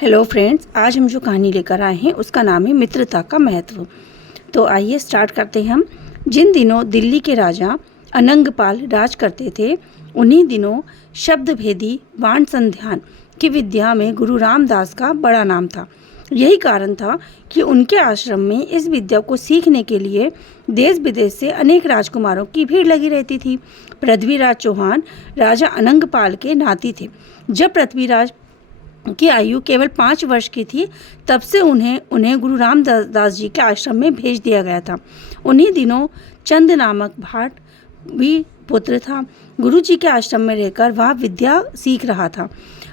Hello friends, आज हम जो कहानी लेकर आए हैं उसका नाम है मित्रता का महत्व। तो आइए स्टार्ट करते हैं हम। जिन दिनों दिल्ली के राजा अनंगपाल राज करते थे, उन्हीं दिनों शब्द भेदी वाण संध्यान की विद्या में गुरु रामदास का बड़ा नाम था। यही कारण था कि उनके आश्रम में इस विद्या को सीखने के लिए देश विदेश से अनेक राजकुमारों की भीड़ लगी रहती थी। पृथ्वीराज चौहान राजा अनंगपाल के नाती थे। जब पृथ्वीराज की आयु केवल 5 वर्ष की थी, तब से उन्हें गुरु रामदास जी के आश्रम में भेज दिया गया था। उन्हीं दिनों चंद नामक भाट भी पुत्र था। गुरु जी के आश्रम में रहकर वह विद्या सीख रहा था।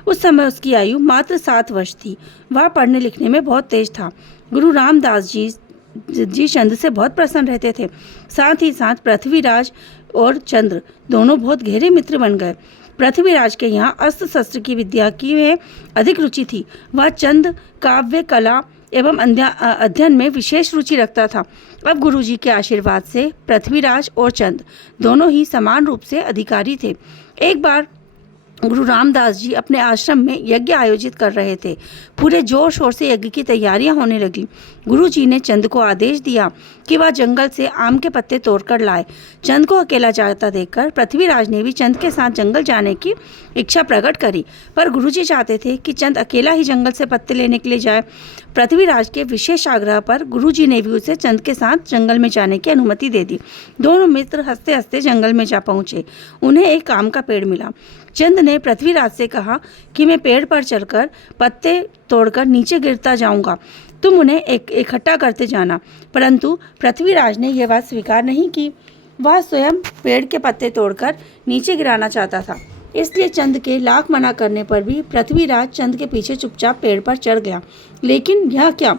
उस समय उसकी आयु मात्र 7 वर्ष थी। वह पढ़ने लिखने में बहुत तेज था। गुरु रामदास जी चंद से बहुत प्रसन्न रहते थे। साथ ही साथ पृथ्वीराज और चंद्र दोनों बहुत गहरे मित्र बन गए। पृथ्वीराज के यहाँ अस्त्र शस्त्र की विद्या की में अधिक रुचि थी। वह चंद काव्य कला एवं अध्ययन में विशेष रुचि रखता था। अब गुरुजी के आशीर्वाद से पृथ्वीराज और चंद दोनों ही समान रूप से अधिकारी थे। एक बार गुरु रामदास जी अपने आश्रम में यज्ञ आयोजित कर रहे थे। पूरे जोर शोर से यज्ञ की तैयारियां होने लगी। गुरु जी ने चंद को आदेश दिया कि वह जंगल से आम के पत्ते तोड़कर लाए। चंद को अकेला जाता देखकर पृथ्वीराज ने भी चंद के साथ जंगल जाने की इच्छा प्रकट करी, पर गुरु जी चाहते थे कि चंद अकेला ही जंगल से पत्ते लेने के लिए जाए। पृथ्वीराज के विशेष आग्रह पर गुरु जी ने भी उसे चंद के साथ जंगल में जाने की अनुमति दे दी। दोनों मित्र हंसते हंसते जंगल में जा पहुंचे। उन्हें एक आम का पेड़ मिला। चंद ने पृथ्वीराज से कहा कि मैं पेड़ पर चढ़कर पत्ते तोड़कर नीचे गिरता जाऊंगा, तुम उन्हें इकट्ठा करते जाना। परंतु पृथ्वीराज ने यह बात स्वीकार नहीं की। वह स्वयं पेड़ के पत्ते तोड़कर नीचे गिराना चाहता था। इसलिए चंद के लाख मना करने पर भी पृथ्वीराज चंद के पीछे चुपचाप पेड़ पर चढ़ गया। लेकिन यह क्या,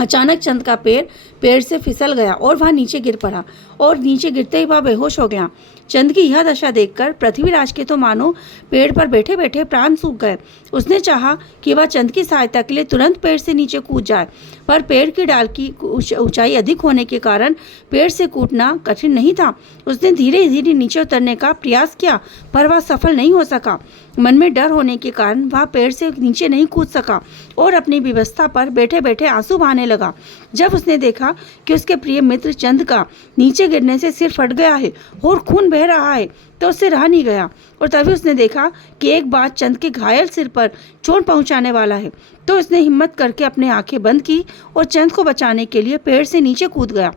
अचानक चंद का पेड़ से फिसल गया और वह नीचे गिर पड़ा, और नीचे गिरते ही वह बेहोश हो गया। चंद की यह दशा देखकर पृथ्वीराज के तो मानो पेड़ पर बैठे बैठे प्राण सूख गए। उसने चाहा कि वह चंद की सहायता के लिए तुरंत पेड़ से नीचे कूद जाए, पर पेड़ की डाल की ऊंचाई अधिक होने के कारण पेड़ से कूदना कठिन नहीं था। उसने धीरे धीरे नीचे उतरने का प्रयास किया, पर वह सफल नहीं हो सका। मन में डर होने के कारण वह पेड़ से नीचे नहीं कूद सका और अपनी व्यवस्था पर बैठे बैठे आंसू बहाने लगा। जब उसने देखा कि उसके प्रिय मित्र चंद का नीचे गिरने से सिर फट गया है और खून बह रहा है, तो उससे रहा नहीं गया। और तभी उसने देखा कि एक बात चंद के घायल सिर पर चोट पहुंचाने वाला है। तो उसने हिम्मत करके अपनी आंखें बंद की और चंद को बचाने के लिए पेड़ से नीचे कूद गया।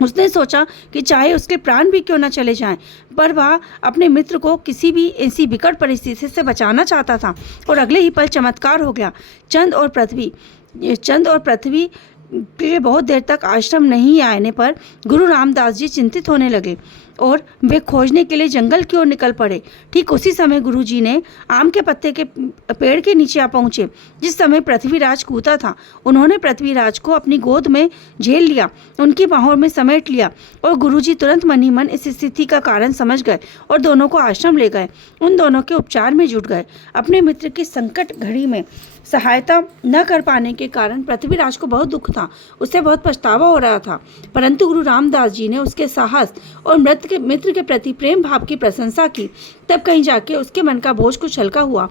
उसने सोचा कि चाहे उसके प्राण भी क्यों न चले जाएं, पर वह अपने मित्र को किसी भी ऐसी विकट परिस्थिति से बचाना चाहता था। और अगले ही पल चमत्कार हो गया। चंद और पृथ्वी के बहुत देर तक आश्रम नहीं आने पर गुरु रामदास जी चिंतित होने लगे और वे खोजने के लिए जंगल की ओर निकल पड़े। ठीक उसी समय गुरु जी ने आम के पत्ते के पेड़ के नीचे आ पहुंचे, जिस समय पृथ्वीराज कूदा था। उन्होंने पृथ्वीराज को अपनी गोद में झेल लिया, उनकी बाहों में समेट लिया, और गुरु जी तुरंत मन ही मन इस स्थिति का कारण समझ गए और दोनों को आश्रम ले गए। उन दोनों के उपचार में जुट गए। अपने मित्र की संकट घड़ी में सहायता न कर पाने के कारण पृथ्वीराज को बहुत दुख था। उसे बहुत पछतावा हो रहा था, परंतु गुरु रामदास जी ने उसके साहस और मित्र के प्रति प्रेम भाव की प्रशंसा की। तब कहीं जाके उसके मन का बोझ कुछ हल्का हुआ।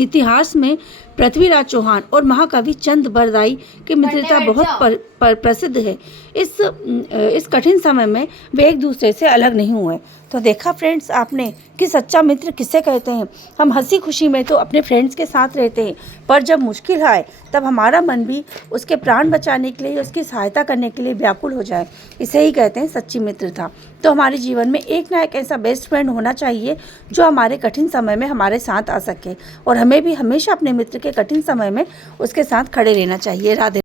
इतिहास में पृथ्वीराज चौहान और महाकवि चंद बरदाई की मित्रता बहुत प्रसिद्ध है। इस कठिन समय में वे एक दूसरे से अलग नहीं हुए। तो देखा फ्रेंड्स आपने कि सच्चा मित्र किसे कहते हैं। हम हंसी खुशी में तो अपने फ्रेंड्स के साथ रहते हैं, पर जब मुश्किल आए तब हमारा मन भी उसके प्राण बचाने के लिए, उसकी सहायता करने के लिए व्याकुल हो जाए। इसे ही कहते हैं सच्ची मित्रता। तो हमारे जीवन में एक ना एक ऐसा बेस्ट फ्रेंड होना चाहिए जो हमारे कठिन समय में हमारे साथ आ सके, और हमें भी हमेशा अपने मित्र के कठिन समय में उसके साथ खड़े रहना चाहिए। राधे।